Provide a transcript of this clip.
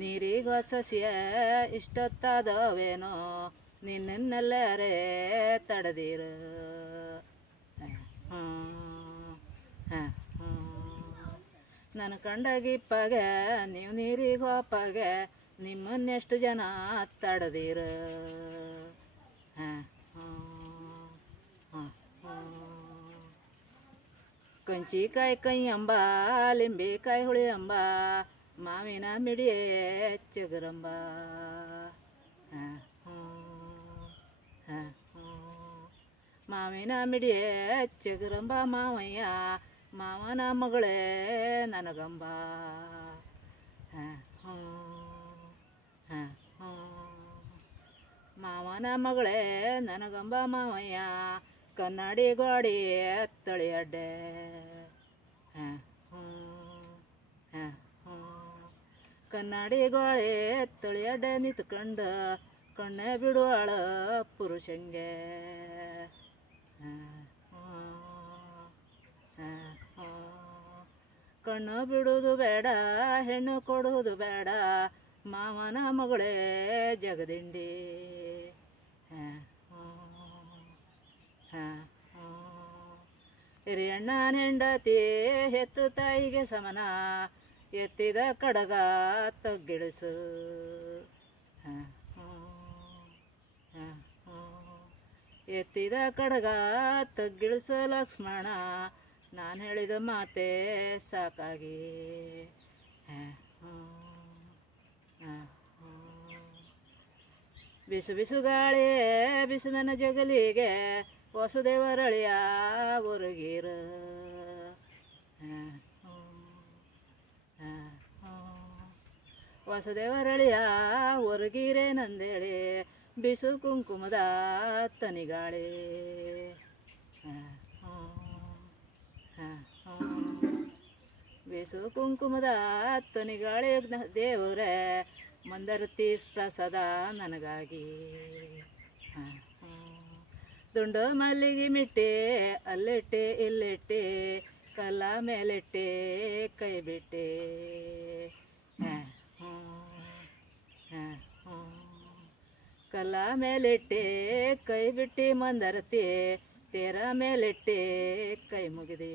ನೀರಿಗೋ ಸಸ್ಯ ಇಷ್ಟೊತ್ತಾದವೇನೋ ನಿನ್ನೆಲ್ಲರೇ ತಡೆದಿರು. ನನ್ನ ಕಂಡಗಿಪ್ಪಗೆ ನೀವು ನೀರಿಗೋಪಗೆ ನಿಮ್ಮನ್ನೆಷ್ಟು ಜನ ತಡೆದಿರು. ಕಂಚಿಕಾಯಿ ಕೈ ಅಂಬ ಲಿಂಬೆಕಾಯಿ ಹುಳಿ ಅಂಬ ಮಾವಿನ ಮಿಡಿಯೇ ಚಿಗುರಂಬ. ಮಾವಿನ ಮಿಡಿಯೇ ಚಿಗುರಂಬ ಮಾವಯ್ಯ ಮಾವನ ಮಗಳೇ ನನಗಂಬ. ಮಾವನ ಮಗಳೇ ನನಗಂಬ ಮಾವಯ್ಯ ಕನ್ನಡಿ ಗೋಡಿ ತಳಿ ಅಡ್ಡೆ. ಕನ್ನಡಿ ಗೋಳಿ ತಳಿ ಅಡ್ಡೆ ನಿಂತ್ಕೊಂಡು ಕಣ್ಣೆ ಬಿಡುವಾಳ ಪುರುಷಂಗೆ. ಕಣ್ಣು ಬಿಡುವುದು ಬೇಡ ಹೆಣ್ಣು ಕೊಡುವುದು ಬೇಡ ಮಾವನ ಮಗಳೇ ಜಗದಿಂಡಿ. ಹಿರಿಯಣ್ಣನ ಹೆಂಡತಿ ಹೆತ್ತು ತಾಯಿಗೆ ಸಮನ ಎತ್ತಿದ ಕಡಗ ತಗ್ಗಿಳಿಸು. ಎತ್ತಿದ ಕಡಗ ತಗ್ಗಿಳಿಸು ಲಕ್ಷ್ಮಣ ನಾನು ಹೇಳಿದ ಮಾತೆ ಸಾಕಾಗಿ. ಬಿಸು ಬಿಸು ಗಾಳಿ ಬಿಸು ನನ್ನ ಜಗಲಿಗೆ ವಸುದೇವರಳಿಯ ಹೊರಗೀರು. ವಸುದೇವರಳಿಯ ಹೊರಗೀರೆ ನಂದೇಳಿ ಬಿಸು ಕುಂಕುಮದ ತನಿಗಾಳಿ. ಬಿಸು ಕುಂಕುಮದ ತನಿಗಾಳಿ ದೇವರೇ ಮಂದರತಿ ಪ್ರಸಾದ ನನಗಾಗಿ. ದುಂಡು ಮಲ್ಲಿಗೆ ಮಿಟ್ಟೆ ಅಲ್ಲಿಟ್ಟೆ ಇಲ್ಲಿಟ್ಟೆ ಕಲ್ಲ ಮೇಲಿಟ್ಟೆ ಕೈ ಬಿಟ್ಟೆ. ಕಲ್ಲ ಮೇಲಿಟ್ಟೆ ಕೈ ಬಿಟ್ಟು ಮಂದರತಿ ತೇರ ಮೇಲಿಟ್ಟೆ ಕೈ ಮುಗಿದೆ.